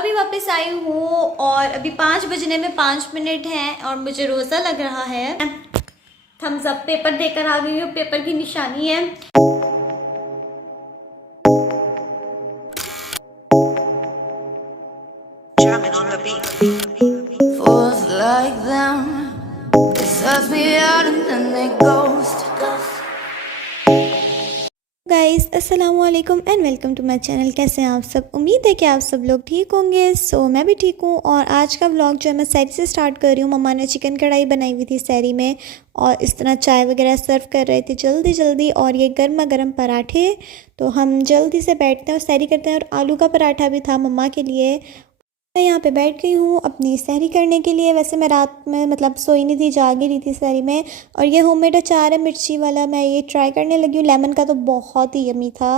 अभी वापस आई हूँ और अभी 5 बजने में 5 मिनट हैं और मुझे रोज़ा लग रहा है। थम्स अप पेपर देकर आ गई हूँ, पेपर की निशानी है। गाइस अस्सलाम वालेकुम and welcome to my channel. कैसे हैं आप सब? उम्मीद है कि आप सब लोग ठीक होंगे। मैं भी ठीक हूँ और आज का व्लॉग जो है मैं सहरी से स्टार्ट कर रही हूँ। मम्मा ने चिकन कढ़ाई बनाई हुई थी सहरी में और इस तरह चाय वगैरह सर्व कर रहे थे जल्दी जल्दी, और ये गर्मा गर्म पराठे। तो हम जल्दी से बैठते हैं और सहरी करते हैं, और आलू का पराठा भी था मम्मा के लिए। मैं यहाँ पे बैठ गई हूँ अपनी सहरी करने के लिए। वैसे मैं रात में मतलब सोई नहीं थी, जाग ही रही थी सहरी में। और ये होममेड अचार है मिर्ची वाला, मैं ये ट्राई करने लगी हूँ। लेमन का तो बहुत ही यमी था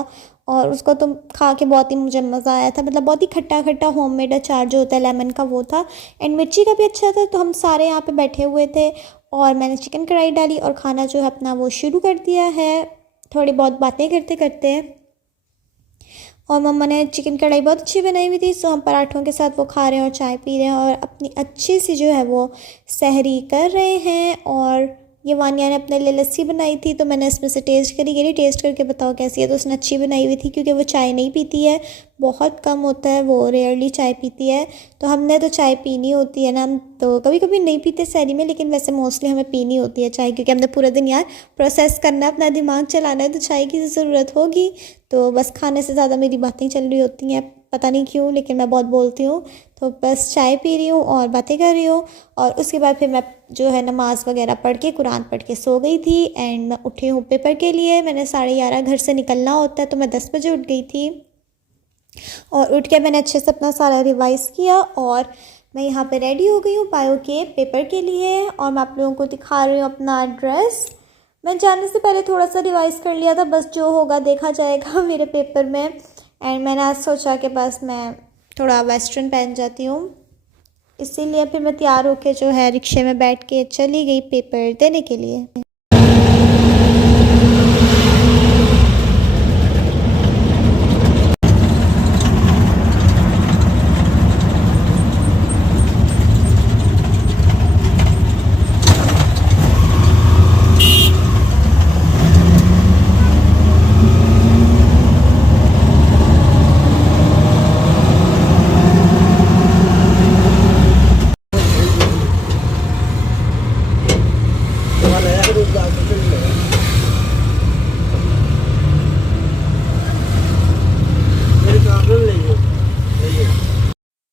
और उसको तो खा के बहुत ही मुझे मज़ा आया था। मतलब बहुत ही खट्टा खट्टा होममेड अचार जो होता है लेमन का वो था, एंड मिर्ची का भी अच्छा था। तो हम सारे यहाँ पे बैठे हुए थे और मैंने चिकन कढ़ाई डाली और खाना जो है अपना वो शुरू कर दिया है, थोड़ी बहुत बातें करते करते। और मम्मा ने चिकन कढ़ाई बहुत अच्छी बनाई हुई थी, सो हम पराठों के साथ वो खा रहे हैं और चाय पी रहे हैं और अपनी अच्छी सी जो है वो सहरी कर रहे हैं। और ये वानिया ने अपने लिए लस्सी बनाई थी, तो मैंने इसमें से टेस्ट करी, कह रही टेस्ट करके बताओ कैसी है। तो उसने अच्छी बनाई हुई थी क्योंकि वो चाय नहीं पीती है, बहुत कम होता है, वो रेयरली चाय पीती है। तो हमने तो चाय पीनी होती है ना, हम तो कभी कभी नहीं पीते सहरी में, लेकिन वैसे मोस्टली हमें पीनी होती है चाय, क्योंकि हमने पूरा दिन यार प्रोसेस करना है, अपना दिमाग चलाना है, तो चाय की ज़रूरत होगी। तो बस खाने से ज़्यादा मेरी बातें चल रही होती हैं, पता नहीं क्यों, लेकिन मैं बहुत बोलती हूँ। तो बस चाय पी रही हूँ और बातें कर रही हूँ। और उसके बाद फिर मैं जो है नमाज़ वगैरह पढ़ के कुरान पढ़ के सो गई थी। एंड मैं उठी हूँ पेपर के लिए। मैंने 11:30 घर से निकलना होता है, तो मैं 10 बजे उठ गई थी। और उठ के मैंने अच्छे से अपना सारा रिवाइज़ किया और मैं यहाँ पे रेडी हो गई हूँ बायो के पेपर के लिए। और मैं आप लोगों को दिखा रही हूँ अपना ड्रेस। मैं जाने से पहले थोड़ा सा रिवाइज़ कर लिया था, बस जो होगा देखा जाएगा मेरे पेपर में। एंड मैंने आज सोचा कि बस मैं थोड़ा वेस्टर्न पहन जाती हूँ, इसीलिए फिर मैं तैयार होके जो है रिक्शे में बैठ के चली गई पेपर देने के लिए।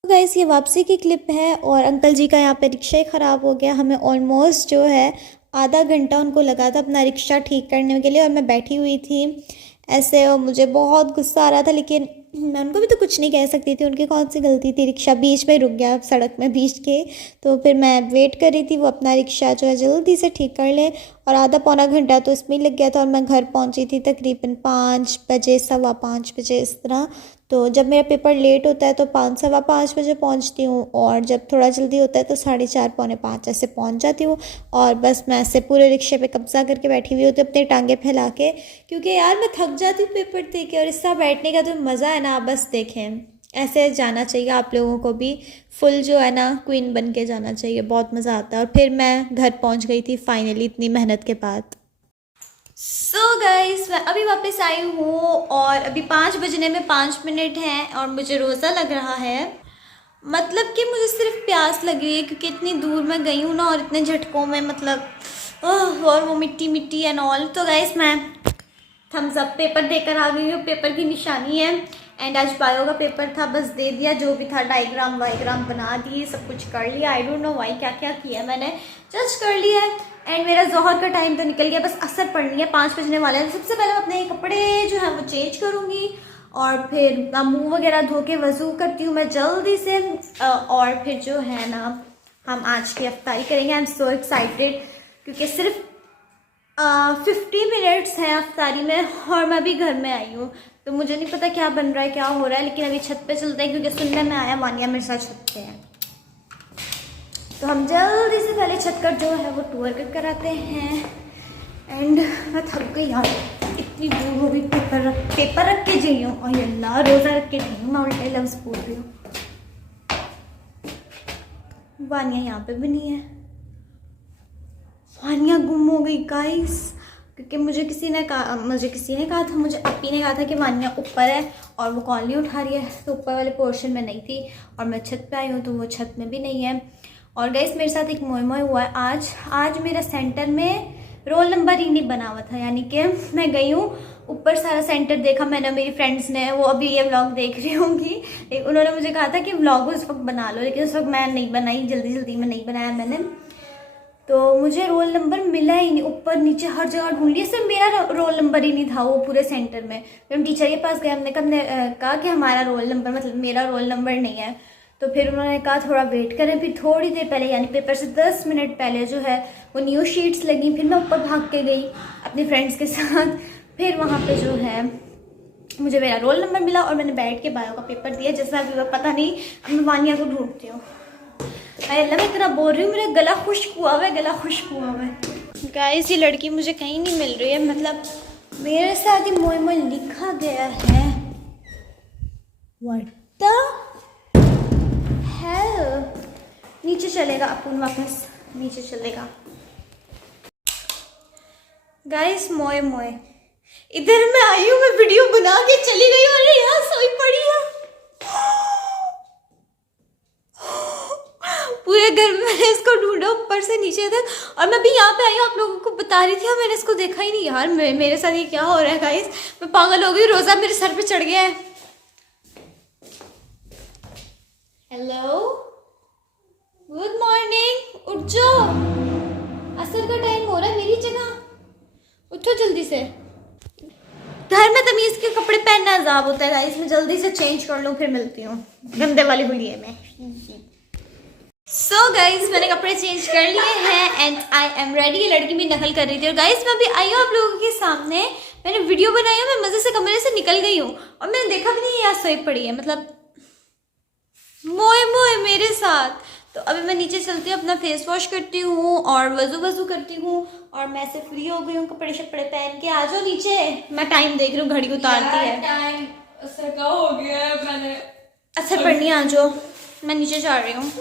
गाइस ये वापसी की क्लिप है और अंकल जी का यहाँ पे रिक्शा ही ख़राब हो गया। हमें ऑलमोस्ट जो है आधा घंटा उनको लगा था अपना रिक्शा ठीक करने के लिए, और मैं बैठी हुई थी ऐसे और मुझे बहुत गुस्सा आ रहा था, लेकिन मैं उनको भी तो कुछ नहीं कह सकती थी, उनकी कौन सी गलती थी। रिक्शा बीच में रुक गया सड़क में बीच के, तो फिर मैं वेट कर रही थी वो अपना रिक्शा जो है जल्दी से ठीक कर ले। और आधा पौना घंटा तो इसमें ही लग गया था और मैं घर पहुंची थी तकरीबन 5 बजे, 5:15 इस तरह। तो जब मेरा पेपर लेट होता है तो 5 सवा 5 बजे पहुंचती हूँ, और जब थोड़ा जल्दी होता है तो 4:30 पौने 5 ऐसे पहुंच जाती हूँ। और बस मैं ऐसे पूरे रिक्शे पे कब्जा करके बैठी हुई होती हूँ अपने टांगे फैला के, क्योंकि यार मैं थक जाती हूँ पेपर दे के। और इस तरह बैठने का जो मज़ा है ना, आप बस देखें, ऐसे जाना चाहिए आप लोगों को भी, फुल जो है ना क्वीन बन के जाना चाहिए, बहुत मज़ा आता है। और फिर मैं घर पहुँच गई थी फाइनली इतनी मेहनत के बाद। गाइस मैं अभी वापस आई हूँ और अभी 5 बजने में 5 मिनट हैं और मुझे रोज़ा लग रहा है। मतलब कि मुझे सिर्फ प्यास लगी है, क्योंकि इतनी दूर मैं गई हूँ ना और इतने झटकों में, मतलब और वो मिट्टी मिट्टी एंड ऑल। तो गाइस मैं थम्स अप पेपर देकर आ गई हूँ, पेपर की निशानी है। एंड आज बायो का पेपर था, बस दे दिया जो भी था, डायग्राम वाइग्राम बना दिए, सब कुछ कर लिया। आई डोंट नो वाई क्या क्या किया मैंने, जस्ट कर लिया है। एंड मेरा जोहर का टाइम तो निकल गया, बस असर पढ़नी है, 5 बजने वाला है। सबसे पहले मैं अपने कपड़े जो है वो चेंज करूँगी और फिर मुँह वगैरह धो के वज़ू करती हूँ मैं जल्दी से। और फिर जो है ना हम आज की अफ्तारी करेंगे। आई एम सो एक्साइटेड, क्योंकि सिर्फ 50 मिनट्स हैं अफ्तारी में और मैं भी घर में आई हूँ, तो मुझे नहीं पता क्या बन रहा है क्या हो रहा है। लेकिन अभी छत पे चलते हैं, क्योंकि सुनने में आया वानिया मेरे साथ छत पे है। तो हम जल्दी से पहले छत का जो है वो टूर कर आते हैं। एंड मैं थक गई यार, इतनी दूर हो गई पेपर रख के जी हूँ, और अल्लाह रोज़ा रख के जी हूँ, मैं उल्टे लफ्ज़ बोल रही हूँ। वानिया यहाँ पे भी नहीं है। वानिया गुम हो गई गाइस, क्योंकि मुझे किसी ने कहा था, मुझे अपी ने कहा था कि वानिया ऊपर है और वो कॉल नहीं उठा रही है, तो ऊपर वाले पोर्शन में नहीं थी और मैं छत पे आई हूँ तो वो छत में भी नहीं है। और गाइस मेरे साथ एक मोए मोए हुआ है आज मेरा सेंटर में रोल नंबर ही नहीं बना हुआ था, यानी कि मैं गई हूँ ऊपर, सारा सेंटर देखा मैंने, मेरी फ्रेंड्स ने, वो अभी ये व्लॉग देख रही होंगी, उन्होंने मुझे कहा था कि व्लॉग उस वक्त बना लो, लेकिन उस वक्त मैं नहीं बनाई, जल्दी में नहीं बनाया मैंने, तो मुझे रोल नंबर मिला ही नहीं। ऊपर नीचे हर जगह ढूंढ लिया, सिर्फ मेरा रोल नंबर ही नहीं था वो पूरे सेंटर में। फिर हम टीचर के पास गए, हमने कहा कि हमारा रोल नंबर, मतलब मेरा रोल नंबर नहीं है। तो फिर उन्होंने कहा थोड़ा वेट करें। फिर थोड़ी देर पहले, यानी पेपर से 10 मिनट पहले जो है वो न्यू शीट्स लगी। फिर मैं ऊपर भाग के गई अपने फ्रेंड्स के साथ। फिर वहाँ पे जो है मुझे मेरा रोल नंबर मिला और मैंने बैठ के बायो का पेपर दिया। जैसा अभी पता नहीं, अब मैं वानिया को ढूंढती हूँ। अल्लाह मैं इतना बोल रही हूँ, मेरा गला खुश्क हुआ हुआ है, गाइस ये लड़की मुझे कहीं नहीं मिल रही है, मतलब मेरे साथ ही मोए मोए लिखा गया है। What the hell. नीचे चलेगा अपन, वापस नीचे चलेगा। गाइस मोए मोए इधर मैं आई हूँ, मैं वीडियो बना के चली गई और यहाँ सोई पड़ी है। पूरे घर में मैंने इसको ढूंढा ऊपर से नीचे तक, और मैं भी यहाँ पे आई हूँ, आप लोगों को बता रही थी और मैंने इसको देखा ही नहीं। यार मेरे साथ ये क्या हो रहा है गाइस, मैं पागल हो गई। रोजा मेरे सर पे चढ़ गया है। हेलो, गुड मॉर्निंग, उठ जाओ, असर का टाइम हो रहा है, मेरी जगह उठो जल्दी से। घर में तमीज के कपड़े पहनना अजाब होता है गाइस, मैं जल्दी से चेंज कर लूँ, फिर मिलती हूँ गंदे वाली हुलिये में। सो गाइज मैंने कपड़े चेंज कर लिए हैं एंड आई एम रेडी। ये लड़की भी नकल कर रही थी। और गाइज मैं अभी आई हूँ आप लोगों के सामने, मैंने वीडियो बनाई है, मैं मजे से कमरे से निकल गई हूँ और मैंने देखा भी नहीं यहाँ सोई पड़ी है, मतलब मोए मोए मेरे साथ। तो अभी मैं नीचे चलती हूँ, अपना फेस वॉश करती हूँ और वजू करती हूँ और मैं से फ्री हो गई हूँ, कपड़े शपड़े पहन के। आ जाओ नीचे, मैं टाइम देख रही हूँ, घड़ी उतारती है। टाइम असर का हो गया है, मैंने असर पढ़नी, आ जाओ, मैं नीचे जा रही हूँ।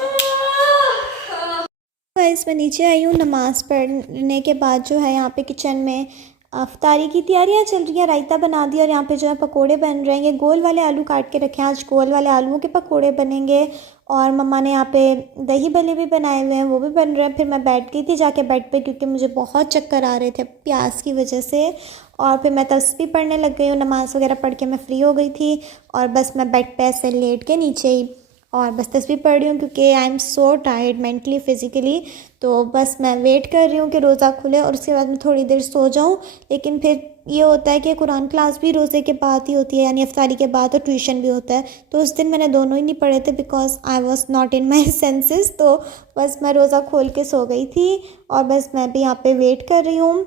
गाइस मैं नीचे आई हूँ, नमाज़ पढ़ने के बाद जो है यहाँ पे किचन में अफ्तारी की तैयारियाँ चल रही हैं। रायता बना दिया और यहाँ पे जो है पकोड़े बन रहे हैं। गोल वाले आलू काट के रखे हैं, आज गोल वाले आलूओं के पकोड़े बनेंगे। और मम्मा ने यहाँ पे दही भल्ले भी बनाए हुए हैं, वो भी बन रहे हैं। फिर मैं बैठ गई थी जाके बेड पे, क्योंकि मुझे बहुत चक्कर आ रहे थे प्यास की वजह से। और फिर मैं तस्बीह पढ़ने लग गई हूँ, नमाज़ वगैरह पढ़ के मैं फ्री हो गई थी और बस मैं बेड पे ऐसे लेट के नीचे ही और बस तस्बीह पढ़ रही हूँ, क्योंकि I am so tired mentally physically. तो बस मैं वेट कर रही हूँ कि रोज़ा खुले और उसके बाद मैं थोड़ी देर सो जाऊँ। लेकिन फिर ये होता है कि कुरान क्लास भी रोज़े के बाद ही होती है, यानी इफ्तारी के बाद, और ट्यूशन भी होता है। तो उस दिन मैंने दोनों ही नहीं पढ़े थे because I was not in my senses. तो बस मैं रोज़ा खोल के सो गई थी और बस मैं भी यहाँ पर वेट कर रही हूँ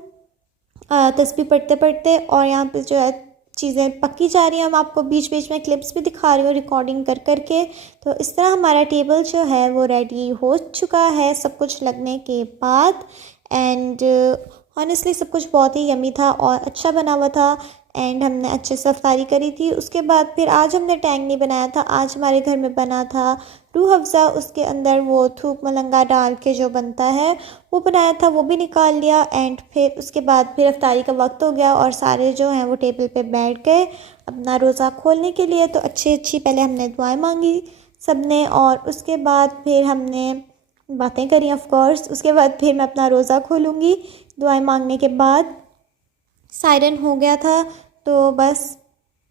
तस्बीह पढ़ते पढ़ते। और यहाँ पर जो है चीज़ें पक्की जा रही हैं, मैं आपको बीच बीच में क्लिप्स भी दिखा रही हूँ रिकॉर्डिंग कर करके। तो इस तरह हमारा टेबल जो है वो रेडी हो चुका है सब कुछ लगने के बाद। एंड ऑनेस्टली सब कुछ बहुत ही यमी था और अच्छा बना हुआ था एंड हमने अच्छे से इफ्तारी करी थी। उसके बाद फिर आज हमने टैंग नहीं बनाया था, आज हमारे घर में बना था रूह अफ़ज़ा, उसके अंदर वो थूक मलंगा डाल के जो बनता है वो बनाया था, वो भी निकाल लिया। एंड फिर उसके बाद फिर इफ्तारी का वक्त हो गया और सारे जो हैं वो टेबल पे बैठ गए अपना रोज़ा खोलने के लिए। तो अच्छी पहले हमने दुआएं मांगी सब ने और उसके बाद फिर हमने बातें करी ऑफ कोर्स। उसके बाद फिर मैं अपना रोज़ा खोलूँगी दुआएं मांगने के बाद। सायरन हो गया था तो बस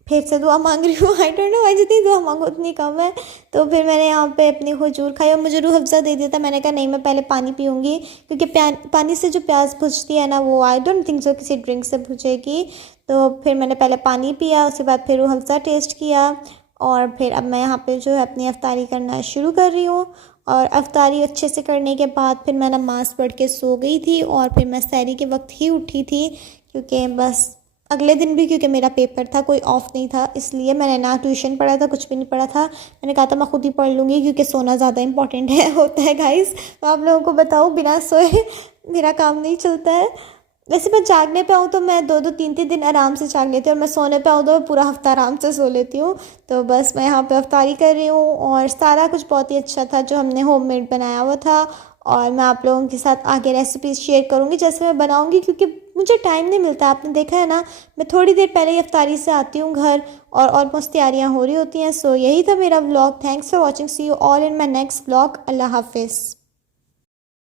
फिर से दुआ मांग रही हूँ। आई डोंट नो भाई, जितनी दुआ मांगो उतनी कम है। तो फिर मैंने यहाँ पे अपनी खजूर खाई और मुझे रूह अफ़ज़ा दे दिया था। मैंने कहा नहीं, मैं पहले पानी पीऊँगी, क्योंकि पानी से जो प्यास बुझती है ना वो आई डोंट थिंक सो किसी ड्रिंक से बुझेगी। तो फिर मैंने पहले पानी पिया, उसके बाद फिर रूह अफ़ज़ा टेस्ट किया और फिर अब मैं यहाँ पर जो है अपनी इफ्तारी करना शुरू कर रही हूँ। और इफ्तारी अच्छे से करने के बाद फिर मैं नमाज़ पढ़ के सो गई थी और फिर मैं सहरी के वक्त ही उठी थी, क्योंकि बस अगले दिन भी क्योंकि मेरा पेपर था, कोई ऑफ नहीं था, इसलिए मैंने ना ट्यूशन पढ़ा था, कुछ भी नहीं पढ़ा था। मैंने कहा था मैं खुद ही पढ़ लूँगी, क्योंकि सोना ज़्यादा इंपॉर्टेंट है होता है गाइस। मैं आप लोगों को बताऊँ, बिना सोए मेरा काम नहीं चलता है। वैसे मैं जागने पे आऊँ तो मैं 2-2 3-3 दिन आराम से जाग लेती हूँ, और मैं सोने पे आऊँ तो मैं पूरा हफ्ता आराम से सो लेती हूँ। तो बस मैं यहाँ पे अफ्तारी कर रही हूँ, और सारा कुछ बहुत ही अच्छा था जो हमने होममेड बनाया हुआ था। और मैं आप लोगों के साथ आगे रेसिपीज़ शेयर करूँगी जैसे मैं बनाऊँगी, क्योंकि मुझे टाइम नहीं मिलता। आपने देखा है ना, मैं थोड़ी देर पहले ही अफ्तारी से आती हूँ घर, और ऑलमोस्ट तैयारियाँ हो रही होती हैं। सो यही था मेरा vlog. Thanks for watching, see you all in my next vlog. Allah हाफिज़।